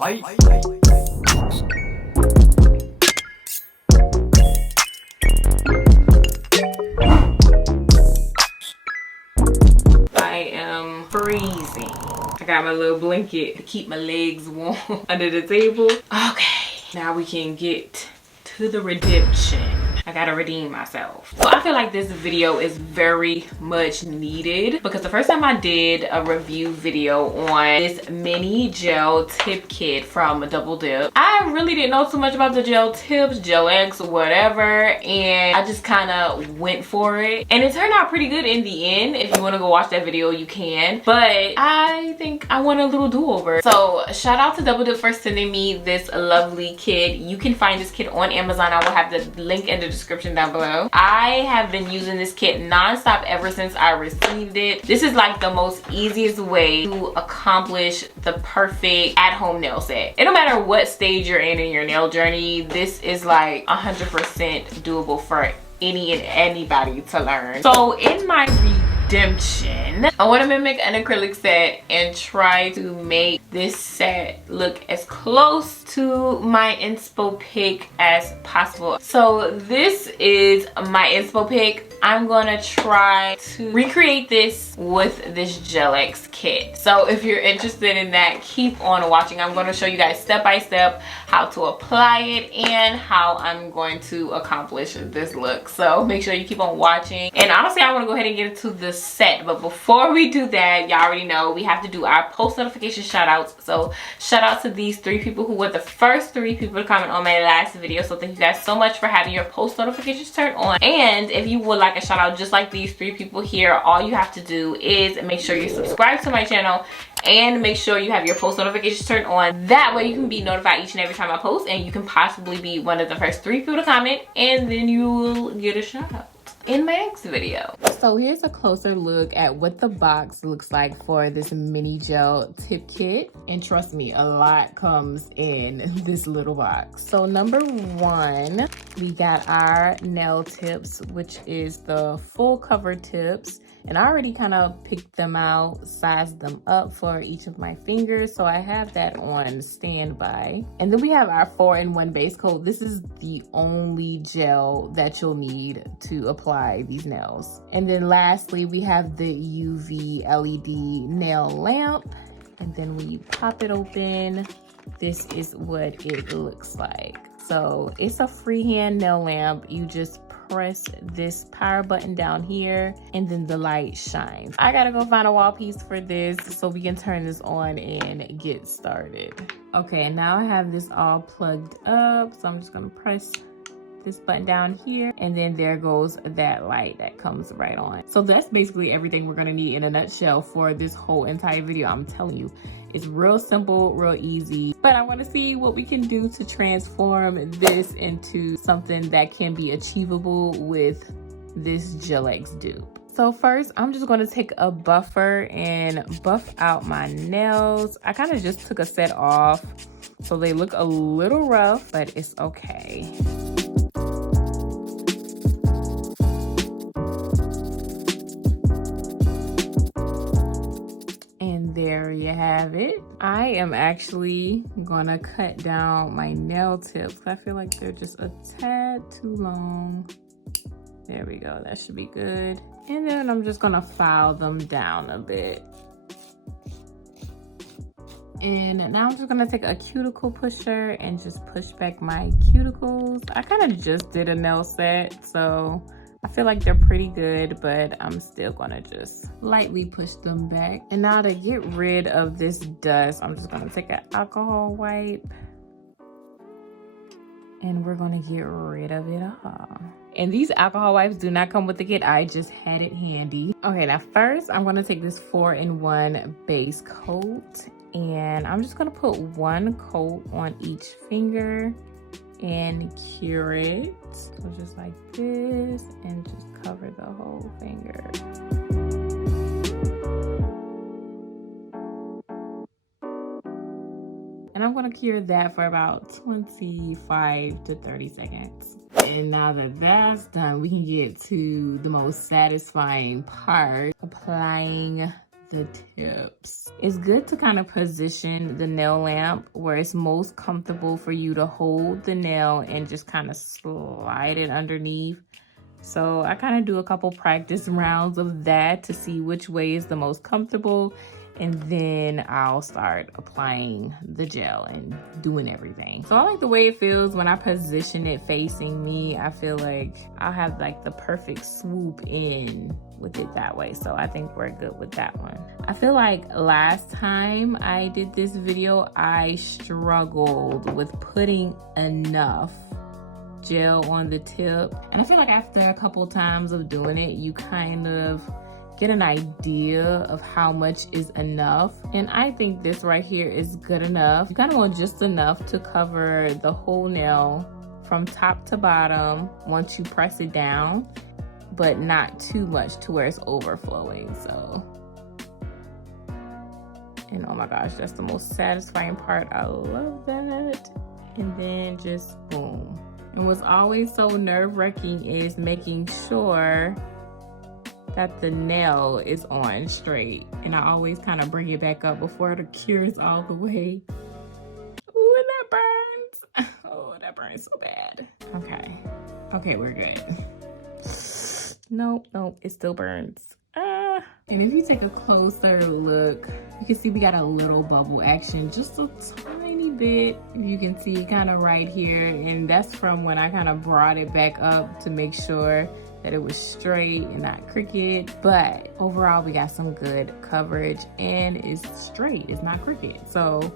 Bye. I am freezing. I got my little blanket to keep my legs warm under the table. Okay, now we can get to the redemption. I gotta redeem myself. So I feel like this video is very much needed because the first time I did a review video on this mini gel tip kit from Double Dip, I really didn't know too much about the gel tips, Gelx, whatever, and I just kind of went for it. And it turned out pretty good in the end. If you want to go watch that video, you can. But I think I want a little do-over. So shout out to Double Dip for sending me this lovely kit. You can find this kit on Amazon. I will have the link in the description down below. I have been using this kit non-stop ever since I received it. This is like the most easiest way to accomplish the perfect at-home nail set. It don't matter what stage you're in your nail journey, this is like 100% doable for any and anybody to learn. So in my redemption, I want to mimic an acrylic set and try to make this set look as close to my inspo pick as possible. So this is my inspo pick. I'm gonna try to recreate this with this Gelx kit. So if you're interested in that, keep on watching. I'm gonna show you guys step by step how to apply it and how I'm going to accomplish this look. So make sure you keep on watching. And honestly, I wanna go ahead and get into the set. But before we do that, y'all already know we have to do our post notification shout outs. So shout out to these 3 people who were the first 3 people to comment on my last video. So thank you guys so much for having your post notifications turned on. And if you would like a shout out just like these 3 people here, all you have to do is make sure you subscribe to my channel and make sure you have your post notifications turned on. That way you can be notified each and every time I post, and you can possibly be one of the first 3 people to comment, and then you will get a shout out in my next video. So here's a closer look at what the box looks like for this mini gel tip kit. And trust me, a lot comes in this little box. So number 1, we got our nail tips, which is the full cover tips. And I already kind of picked them out, sized them up for each of my fingers. So I have that on standby. And then we have our 4-in-1 base coat. This is the only gel that you'll need to apply these nails. And then lastly, we have the UV LED nail lamp. And then when you pop it open, this is what it looks like. So it's a freehand nail lamp. You just press this power button down here and then the light shines. I gotta go find a wall piece for this so we can turn this on and get started. Okay, now I have this all plugged up, so I'm just gonna press this button down here, and then there goes that light that comes right on. So that's basically everything we're gonna need in a nutshell for this whole entire video. I'm telling you, it's real simple, real easy, but I want to see what we can do to transform this into something that can be achievable with this Gelx dupe. So first, I'm just going to take a buffer and buff out my nails. I kind of just took a set off, so they look a little rough, but it's okay. There you have it. I am actually gonna cut down my nail tips. I feel like they're just a tad too long. There we go, that should be good. And then I'm just gonna file them down a bit. And now I'm just gonna take a cuticle pusher and just push back my cuticles. I kind of just did a nail set, so I feel like they're pretty good, but I'm still gonna just lightly push them back. And now to get rid of this dust, I'm just gonna take an alcohol wipe and we're gonna get rid of it all. And these alcohol wipes do not come with the kit, I just had it handy. Okay, now first I'm gonna take this 4-in-1 base coat and I'm just gonna put 1 coat on each finger and cure it. So just like this, and just cover the whole finger. And I'm gonna cure that for about 25 to 30 seconds. And now that that's done, we can get to the most satisfying part, applying the tips. It's good to kind of position the nail lamp where it's most comfortable for you to hold the nail and just kind of slide it underneath. So I kind of do a couple practice rounds of that to see which way is the most comfortable, and then I'll start applying the gel and doing everything. So I like the way it feels when I position it facing me. I feel like I'll have like the perfect swoop in with it that way. So I think we're good with that one. I feel like last time I did this video, I struggled with putting enough gel on the tip. And I feel like after a couple times of doing it, you kind of get an idea of how much is enough. And I think this right here is good enough. You kind of want just enough to cover the whole nail from top to bottom once you press it down, but not too much to where it's overflowing. So, and oh my gosh, that's the most satisfying part. I love that. And then just boom. And what's always so nerve-wracking is making sure that the nail is on straight. And I always kind of bring it back up before it cures all the way. Ooh, and that burns. Oh, that burns so bad. Okay. Okay, we're good. Nope, it still burns. And if you take a closer look, you can see we got a little bubble action, just a tiny bit. You can see kind of right here, and that's from when I kind of brought it back up to make sure that it was straight and not crooked. But overall, we got some good coverage and it's straight, it's not crooked. So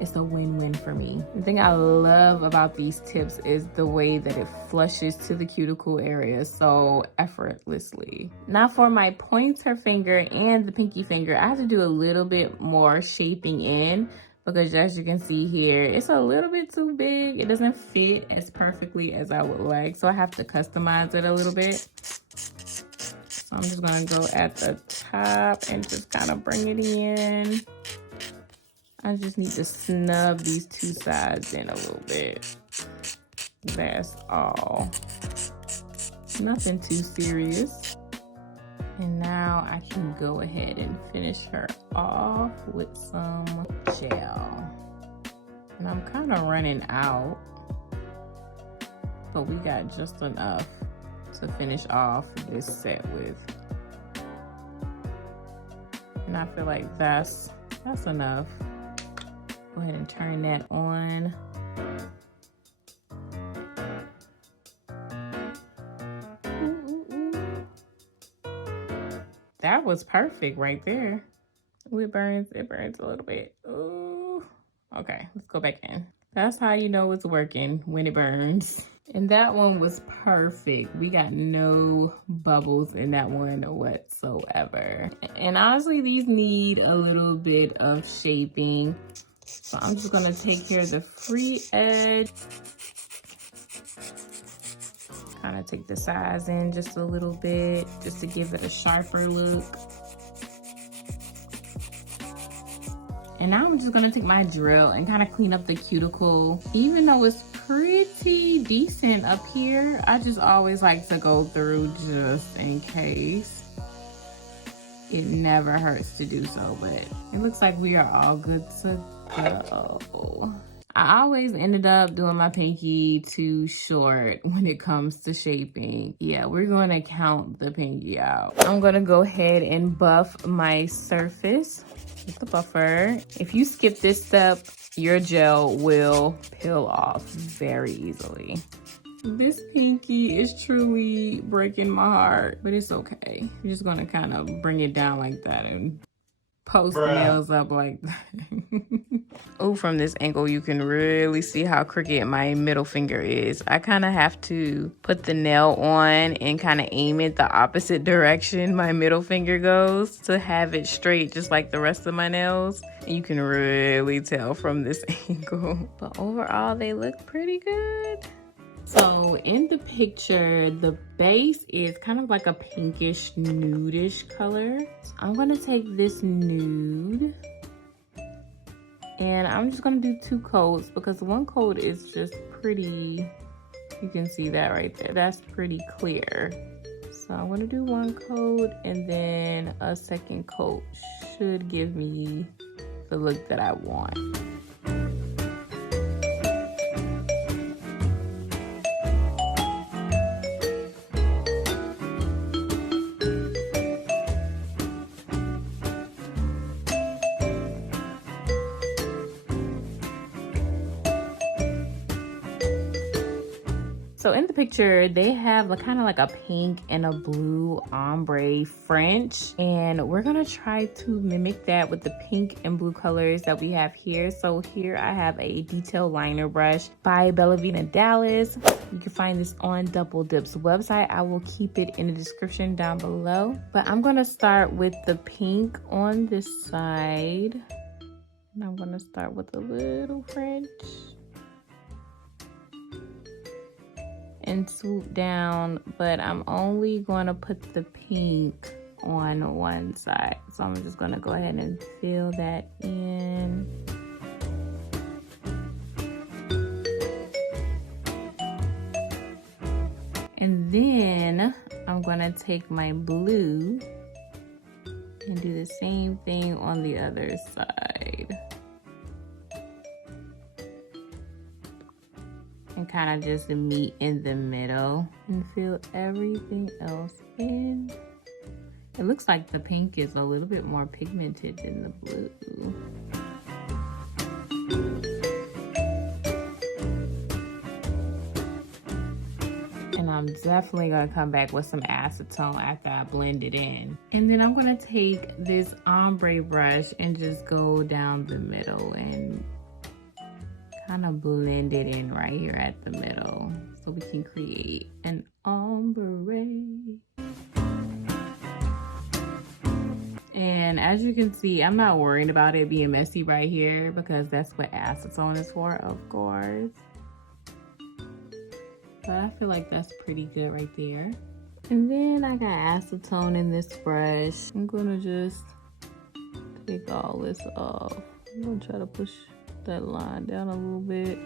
it's a win-win for me. The thing I love about these tips is the way that it flushes to the cuticle area so effortlessly. Now for my pointer finger and the pinky finger, I have to do a little bit more shaping in, because as you can see here, it's a little bit too big. It doesn't fit as perfectly as I would like, so I have to customize it a little bit. So I'm just gonna go at the top and just kind of bring it in. I just need to snug these two sides in a little bit. That's all. Nothing too serious. And now I can go ahead and finish her off with some gel. And I'm kind of running out, but we got just enough to finish off this set with. And I feel like that's enough. Go ahead and turn that on. That was perfect right there. Ooh, it burns a little bit. Ooh. Okay, let's go back in. That's how you know it's working, when it burns. And that one was perfect. We got no bubbles in that one whatsoever. And honestly, these need a little bit of shaping. So I'm just gonna take care of the free edge. Kind of take the size in just a little bit, just to give it a sharper look. And now I'm just gonna take my drill and kind of clean up the cuticle. Even though it's pretty decent up here, I just always like to go through just in case. It never hurts to do so, but it looks like we are all good to go. I always ended up doing my pinky too short when it comes to shaping. Yeah, we're going to count the pinky out. I'm going to go ahead and buff my surface with the buffer. If you skip this step, your gel will peel off very easily. This pinky is truly breaking my heart, but it's okay. You're just going to kind of bring it down like that and post the nails up like that. Oh, from this angle, you can really see how crooked my middle finger is. I kind of have to put the nail on and kind of aim it the opposite direction my middle finger goes to have it straight, just like the rest of my nails. And you can really tell from this angle. But overall, they look pretty good. So in the picture, the base is kind of like a pinkish nudish color. So I'm gonna take this nude and I'm just gonna do 2 coats because one coat is just pretty, you can see that right there, that's pretty clear. So I'm gonna do one coat, and then a second coat should give me the look that I want. So in the picture, they have kind of like a pink and a blue ombre French, and we're gonna try to mimic that with the pink and blue colors that we have here. So here I have a detail liner brush by Bellavena Dallas. You can find this on Double Dip's website. I will keep it in the description down below. But I'm gonna start with the pink on this side. And I'm gonna start with a little French and swoop down, but I'm only going to put the pink on one side. So I'm just going to go ahead and fill that in. And then I'm going to take my blue and do the same thing on the other side. And kind of just meet in the middle and fill everything else in. It looks like the pink is a little bit more pigmented than the blue. And I'm definitely gonna come back with some acetone after I blend it in. And then I'm gonna take this ombre brush and just go down the middle and kind of blend it in right here at the middle so we can create an ombre. And as you can see, I'm not worried about it being messy right here because that's what acetone is for, of course. But I feel like that's pretty good right there. And then I got acetone in this brush. I'm gonna just take all this off. I'm gonna try to push that line down a little bit.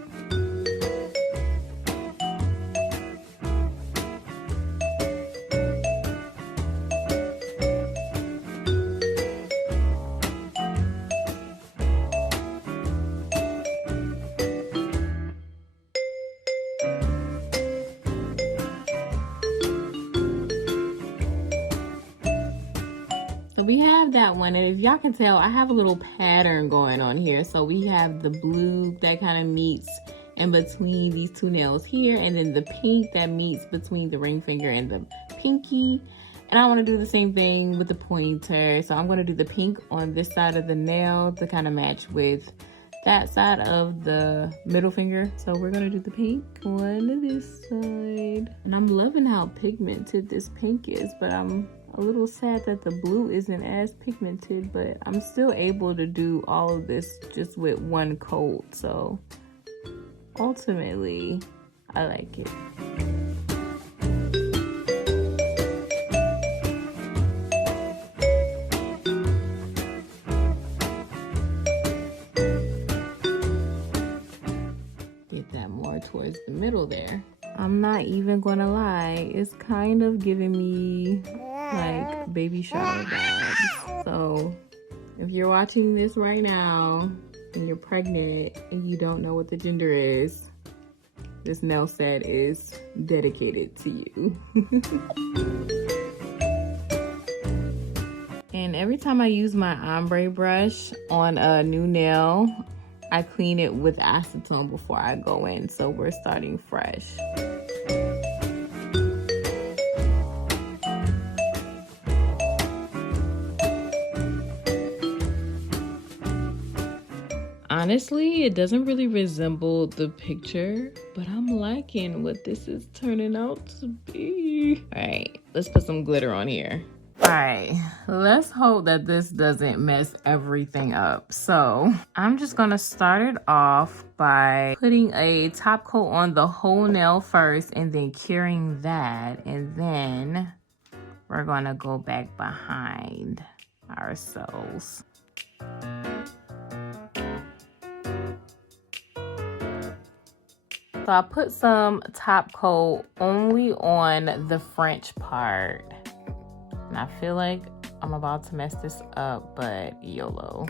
So we have that one, and if y'all can tell, I have a little pattern going on here. So we have the blue that kind of meets in between these two nails here, and then the pink that meets between the ring finger and the pinky. And I want to do the same thing with the pointer. So I'm going to do the pink on this side of the nail to kind of match with that side of the middle finger. So we're going to do the pink on this side. And I'm loving how pigmented this pink is, but I'm a little sad that the blue isn't as pigmented, but I'm still able to do all of this just with one coat. So ultimately, I like it. Get that more towards the middle there. I'm not even gonna lie, it's kind of giving me like baby shower vibes. So if you're watching this right now and you're pregnant and you don't know what the gender is, this nail set is dedicated to you. And every time I use my ombre brush on a new nail, I clean it with acetone before I go in, so we're starting fresh. Honestly, it doesn't really resemble the picture, but I'm liking what this is turning out to be. All right, let's put some glitter on here. All right, let's hope that this doesn't mess everything up. So I'm just gonna start it off by putting a top coat on the whole nail first and then curing that. And then we're gonna go back behind ourselves. So I put some top coat only on the French part. And I feel like I'm about to mess this up, but YOLO.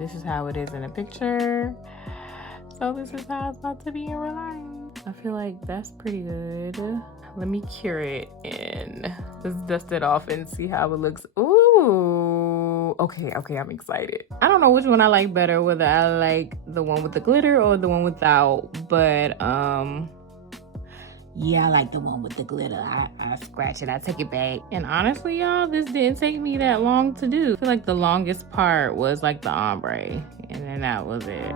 This is how it is in a picture. So this is how it's about to be in real life. I feel like that's pretty good. Let me cure it and let's dust it off and see how it looks. Ooh, okay, I'm excited. I don't know which one I like better, whether I like the one with the glitter or the one without, but yeah, I like the one with the glitter. I scratch it, I take it back. And honestly, y'all, this didn't take me that long to do. I feel like the longest part was like the ombre, and then that was it.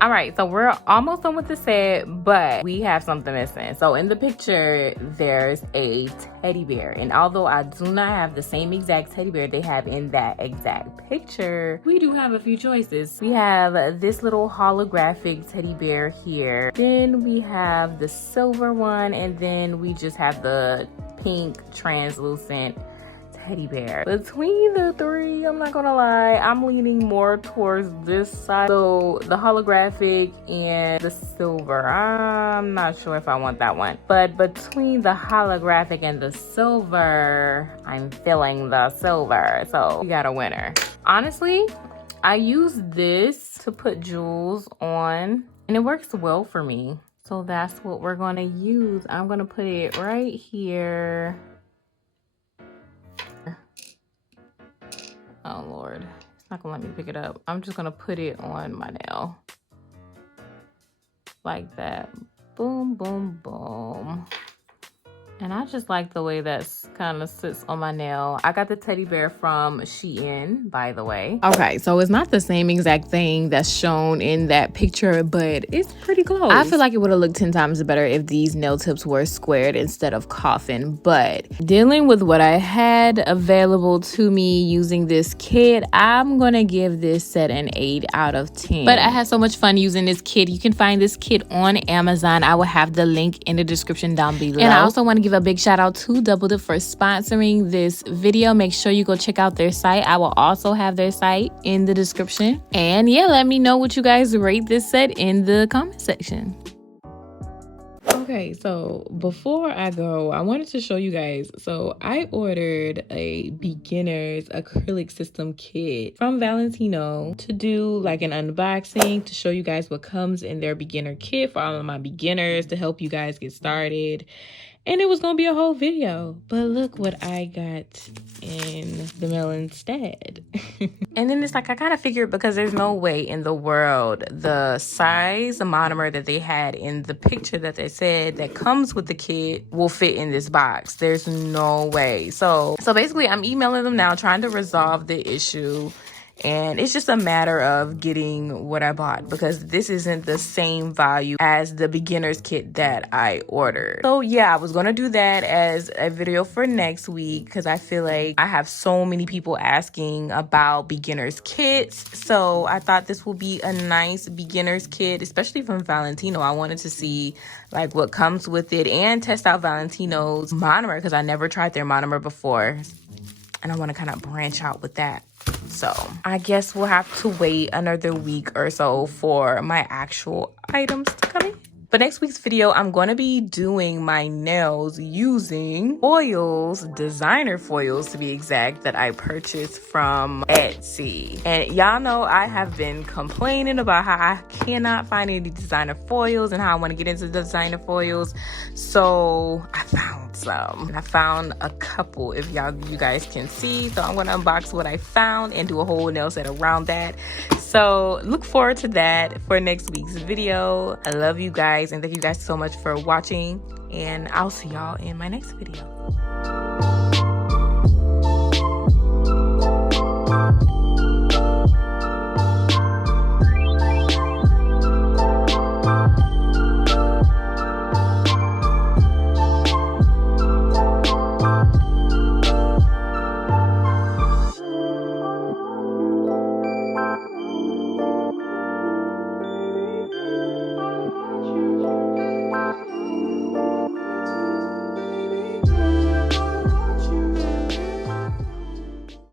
All right, so we're almost done with the set, but we have something missing. So in the picture, there's a teddy bear. And although I do not have the same exact teddy bear they have in that exact picture, we do have a few choices. We have this little holographic teddy bear here. Then we have the silver one, and then we just have the pink translucent teddy bear. Between the three, I'm not gonna lie, I'm leaning more towards this side. So the holographic and the silver, I'm not sure if I want that one. But between the holographic and the silver, I'm feeling the silver. So we got a winner. Honestly, I use this to put jewels on and it works well for me. So that's what we're gonna use. I'm gonna put it right here. Oh Lord, it's not gonna let me pick it up. I'm just gonna put it on my nail. Like that. Boom, boom, boom. And I just like the way that kind of sits on my nail. I got the teddy bear from Shein, by the way. Okay, so it's not the same exact thing that's shown in that picture, but it's pretty close. I feel like it would have looked 10 times better if these nail tips were squared instead of coffin. But dealing with what I had available to me using this kit, I'm gonna give this set an 8 out of 10. But I had so much fun using this kit. You can find this kit on Amazon. I will have the link in the description down below. And I also want to give a big shout out to Double Dip for sponsoring this video. Make sure you go check out their site. I will also have their site in the description. And yeah, let me know what you guys rate this set in the comment section. Okay, so before I go, I wanted to show you guys. So I ordered a beginner's acrylic system kit from Valentino to do like an unboxing to show you guys what comes in their beginner kit for all of my beginners, to help you guys get started. And it was gonna be a whole video, but look what I got in the mail instead. And then it's like, I kind of figured, because there's no way in the world the size monomer that they had in the picture that they said that comes with the kit will fit in this box. There's no way. So basically I'm emailing them now, trying to resolve the issue. And it's just a matter of getting what I bought, because this isn't the same value as the beginner's kit that I ordered. So yeah, I was gonna do that as a video for next week, because I feel like I have so many people asking about beginner's kits. So I thought this will be a nice beginner's kit, especially from Valentino. I wanted to see like what comes with it and test out Valentino's monomer, because I never tried their monomer before. And I want to kind of branch out with that. So I guess we'll have to wait another week or so for my actual items to come in. But next week's video, I'm going to be doing my nails using foils, designer foils to be exact, that I purchased from Etsy. And y'all know I have been complaining about how I cannot find any designer foils and how I want to get into designer foils. So I found some. And I found a couple, if you guys can see. So I'm going to unbox what I found and do a whole nail set around that. So look forward to that for next week's video. I love you guys and thank you guys so much for watching, and I'll see y'all in my next video.